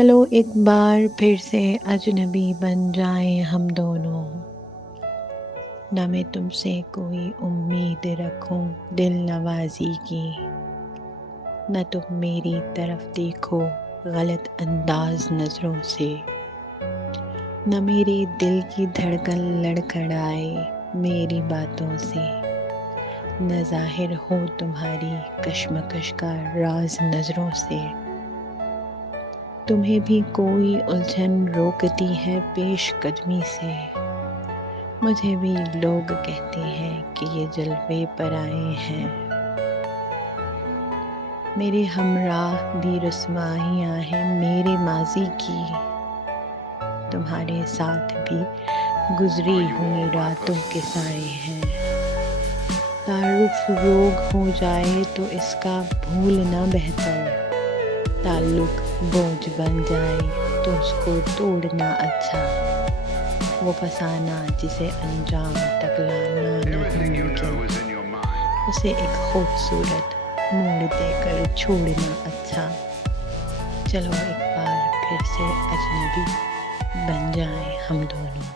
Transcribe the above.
چلو ایک بار پھر سے اجنبی بن جائیں ہم دونوں، نہ میں تم سے کوئی امید رکھوں دل نوازی کی، نہ تم میری طرف دیکھو غلط انداز نظروں سے، نہ میرے دل کی دھڑکن لڑکھڑائے میری باتوں سے، نہ ظاہر ہو تمہاری کشمکش کا راز نظروں سے۔ تمہیں بھی کوئی الجھن روکتی ہے پیش قدمی سے، مجھے بھی لوگ کہتے ہیں کہ یہ جلوے پرائے ہیں، میرے ہمراہ بھی رسوائیاں ہیں میرے ماضی کی، تمہارے ساتھ بھی گزری ہوئی راتوں کے سائے ہیں، تعارف روگ ہو جائے تو اس کا بھولنا بہتر، تعلق بوجھ بن جائے تو اس کو توڑنا اچھا، وہ فسانہ جسے انجام تک لانا نہیں ممکن، اسے ایک خوبصورت موڑ دے کر چھوڑنا اچھا۔ چلو ایک بار پھر سے اجنبی بن جائیں ہم دونوں۔